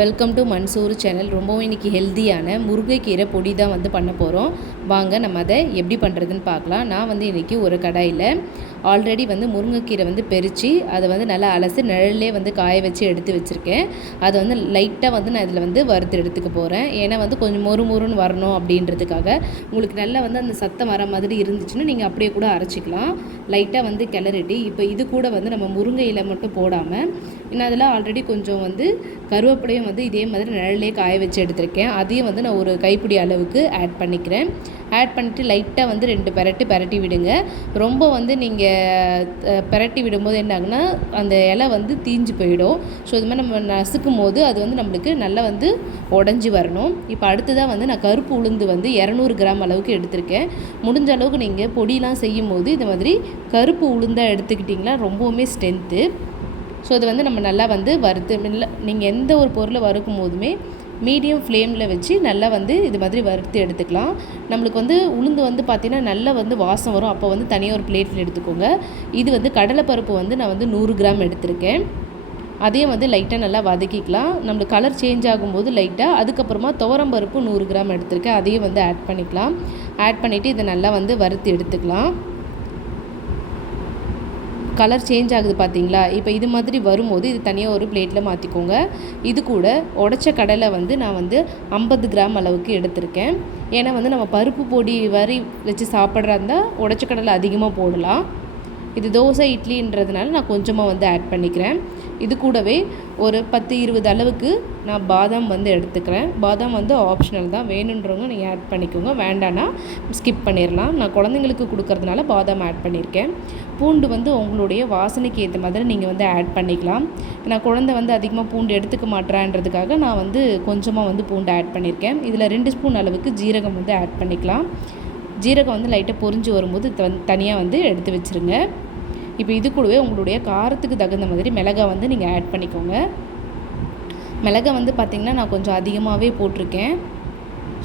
Welcome to Mansoor channel. ரொம்பவும் இன்றைக்கி ஹெல்த்தியான முருங்கைக்கீரை பொடி தான் வந்து பண்ண போகிறோம். வாங்க நம்ம அதை எப்படி பண்ணுறதுன்னு பார்க்கலாம். நான் வந்து இன்றைக்கி ஒரு கடாயில் ஆல்ரெடி வந்து முருங்கைக்கீரை வந்து பறித்து அதை வந்து நல்லா அலசி நிழல்லே வந்து காய வச்சு எடுத்து வச்சுருக்கேன். அதை வந்து லைட்டாக வந்து நான் இதில் வந்து வறுத்து எடுத்துக்க போகிறேன். ஏன்னா வந்து கொஞ்சம் மொறுன்னு வரணும் அப்படின்றதுக்காக. உங்களுக்கு நல்லா வந்து அந்த சத்தம் வர மாதிரி இருந்துச்சுன்னா நீங்கள் அப்படியே கூட அரைச்சிக்கலாம். லைட்டாக வந்து கிளறிட்டு இப்போ இது கூட வந்து நம்ம முருங்கை இலை மட்டும் போடாமல் இன்னும் அதில் ஆல்ரெடி கொஞ்சம் வந்து கருவேப்பிலையும் வந்து இதே மாதிரி நிழல்லே காய வச்சு எடுத்திருக்கேன். அதையும் வந்து நான் ஒரு கைப்பிடி அளவுக்கு ஆட் பண்ணிக்கிறேன். ஆட் பண்ணிவிட்டு லைட்டாக வந்து 2 பெரட்டி விடுங்க. ரொம்ப வந்து நீங்கள் பெரட்டி விடும்போது என்ன ஆகுனா அந்த இலை வந்து தீஞ்சு போயிடும். ஸோ இது மாதிரி நம்ம நசுக்கும் போது அது வந்து நம்மளுக்கு நல்லா வந்து உடஞ்சி வரணும். இப்போ அடுத்ததாக வந்து நான் கருப்பு உளுந்து வந்து 200 கிராம் அளவுக்கு எடுத்திருக்கேன். முடிஞ்ச அளவுக்கு நீங்கள் பொடியெலாம் செய்யும் போது இந்த மாதிரி கருப்பு உளுந்தாக எடுத்துக்கிட்டிங்கன்னா ரொம்பவுமே ஸ்ட்ரென்த்து. ஸோ இது வந்து நம்ம நல்லா வந்து வறுத்து நீங்கள் எந்த ஒரு பொருளை வறுக்கும் போதுமே மீடியம் ஃப்ளேமில் வச்சு நல்லா வந்து இது மாதிரி வறுத்து எடுத்துக்கலாம். நம்மளுக்கு வந்து உளுந்து வந்து பார்த்திங்கன்னா நல்லா வந்து வாசம் வரும். அப்போ வந்து தனியாக ஒரு பிளேட்டில் எடுத்துக்கோங்க. இது வந்து கடலைப்பருப்பு வந்து நான் வந்து 100 கிராம் எடுத்திருக்கேன். அதையும் வந்து லைட்டாக நல்லா வதக்கிக்கலாம். நம்மளுக்கு கலர் சேஞ்ச் ஆகும்போது லைட்டாக அதுக்கப்புறமா துவரம்பருப்பு 100 கிராம் எடுத்திருக்கேன். அதையும் வந்து ஆட் பண்ணிக்கலாம். ஆட் பண்ணிவிட்டு இதை நல்லா வந்து வறுத்து எடுத்துக்கலாம். கலர் சேஞ்ச் ஆகுது பார்த்தீங்களா? இப்போ இது மாதிரி வரும்போது இது தனியாக ஒரு பிளேட்டில் மாற்றிக்கோங்க. இது கூட உடச்ச கடலை வந்து நான் வந்து 50 கிராம் அளவுக்கு எடுத்திருக்கேன். ஏன்னா வந்து நம்ம பருப்பு பொடி வச்சு சாப்பிட்றா இருந்தால் உடச்ச கடலை அதிகமாக போடலாம். இது தோசை இட்லின்றதுனால நான் கொஞ்சமாக வந்து ஆட் பண்ணிக்கிறேன். இது கூடவே ஒரு 10-20 அளவுக்கு நான் பாதாம் வந்து எடுத்துக்கிறேன். பாதாம் வந்து ஆப்ஷனல் தான், வேணுன்றவங்க நீங்கள் ஆட் பண்ணிக்கோங்க, வேண்டான்னா ஸ்கிப் பண்ணிடலாம். நான் குழந்தைங்களுக்கு கொடுக்கறதுனால பாதாம் ஆட் பண்ணியிருக்கேன். பூண்டு வந்து உங்களுடைய வாசனைக்கு ஏற்ற மாதிரி நீங்கள் வந்து ஆட் பண்ணிக்கலாம். நான் குழந்தை வந்து அதிகமாக பூண்டு எடுத்துக்க மாட்டேறான்றதுக்காக நான் வந்து கொஞ்சமாக வந்து பூண்டு ஆட் பண்ணியிருக்கேன். இதில் 2 ஸ்பூன் அளவுக்கு ஜீரகம் வந்து ஆட் பண்ணிக்கலாம். ஜீரகம் வந்து லைட்டாக பொரிஞ்சு வரும்போது தனியாக வந்து எடுத்து வச்சுருங்க. இப்போ இது கூடவே உங்களுடைய காரத்துக்கு தகுந்த மாதிரி மிளகாய் வந்து நீங்கள் ஆட் பண்ணிக்கோங்க. மிளகாய் வந்து பார்த்திங்கன்னா நான் கொஞ்சம் அதிகமாகவே போட்டிருக்கேன்.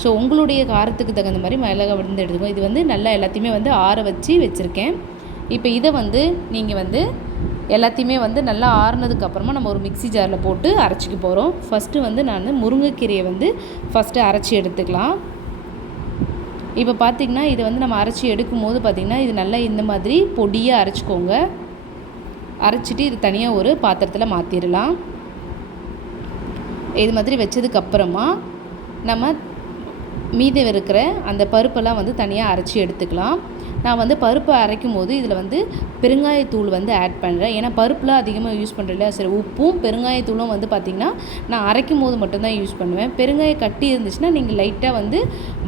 ஸோ உங்களுடைய காரத்துக்கு தகுந்த மாதிரி மிளகாய் வந்து எடுத்துக்கோங்க. இது வந்து நல்லா எல்லாத்தையுமே வந்து ஆற வச்சுருக்கேன். இப்போ இதை வந்து நீங்கள் வந்து எல்லாத்தையுமே வந்து நல்லா ஆறுனதுக்கப்புறமா நம்ம ஒரு மிக்ஸி ஜாரில் போட்டு அரைச்சிக்க போகிறோம். ஃபஸ்ட்டு வந்து நான் முருங்கைக்கீரையை வந்து அரைச்சி எடுத்துக்கலாம். இப்போ பார்த்திங்கன்னா இதை வந்து நம்ம அரைச்சி எடுக்கும் போது பார்த்திங்கன்னா இது நல்லா இந்த மாதிரி பொடியாக அரைச்சிக்கோங்க. அரைச்சிட்டு இது தனியாக ஒரு பாத்திரத்தில் மாற்றிடலாம். இது மாதிரி வச்சதுக்கப்புறமா நம்ம மீதம் இருக்கிற அந்த பருப்பெல்லாம் வந்து தனியாக அரைச்சி எடுத்துக்கலாம். நான் வந்து பருப்பை அரைக்கும் போது இதில் வந்து பெருங்காயத்தூள் வந்து ஆட் பண்ணுறேன். ஏன்னா பருப்புலாம் அதிகமாக யூஸ் பண்ணுறதில்ல. சரி, உப்பும் பெருங்காயத்தூளும் வந்து பார்த்திங்கன்னா நான் அரைக்கும் போது மட்டும்தான் யூஸ் பண்ணுவேன். பெருங்காய கட்டி இருந்துச்சுன்னா நீங்கள் லைட்டாக வந்து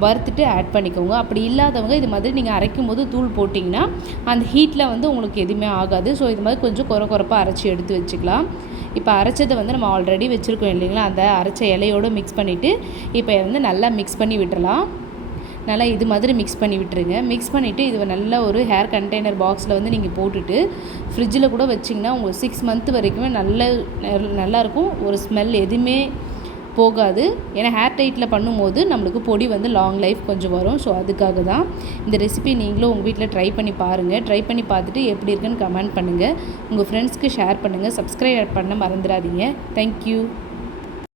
வறுத்துட்டு ஆட் பண்ணிக்கோங்க. அப்படி இல்லாதவங்க இது மாதிரி நீங்கள் அரைக்கும் போது தூள் போட்டிங்கன்னா அந்த ஹீட்டில் வந்து உங்களுக்கு எதுவுமே ஆகாது. ஸோ இது மாதிரி கொஞ்சம் குறைப்பாக அரைச்சி எடுத்து வச்சுக்கலாம். இப்போ அரைச்சதை வந்து நம்ம ஆல்ரெடி வச்சுருக்கோம் இல்லைங்களா, அந்த அரைச்ச இலையோடு மிக்ஸ் பண்ணிவிட்டு இப்போ வந்து நல்லா மிக்ஸ் பண்ணி விட்டுறலாம். நல்லா இது மாதிரி மிக்ஸ் பண்ணி விட்டுருங்க. மிக்ஸ் பண்ணிவிட்டு இது நல்லா ஒரு ஹேர் கண்டெய்னர் பாக்ஸில் வந்து நீங்கள் போட்டுட்டு ஃப்ரிட்ஜில் கூட வச்சிங்கன்னா உங்களுக்கு 6 மந்த் வரைக்குமே நல்லாயிருக்கும். ஒரு ஸ்மெல் எதுவுமே போகாது. ஏன்னா ஹேர் டைட்டில் பண்ணும்போது நம்மளுக்கு பொடி வந்து லாங் லைஃப் கொஞ்சம் வரும். ஸோ அதுக்காக தான் இந்த ரெசிபி நீங்களும் உங்கள் வீட்டில் ட்ரை பண்ணி பாருங்கள். ட்ரை பண்ணி பார்த்துட்டு எப்படி இருக்குன்னு கமெண்ட் பண்ணுங்கள். உங்கள் ஃப்ரெண்ட்ஸ்க்கு ஷேர் பண்ணுங்கள். சப்ஸ்கிரைப் பண்ண மறந்துடாதீங்க. தேங்க்யூ.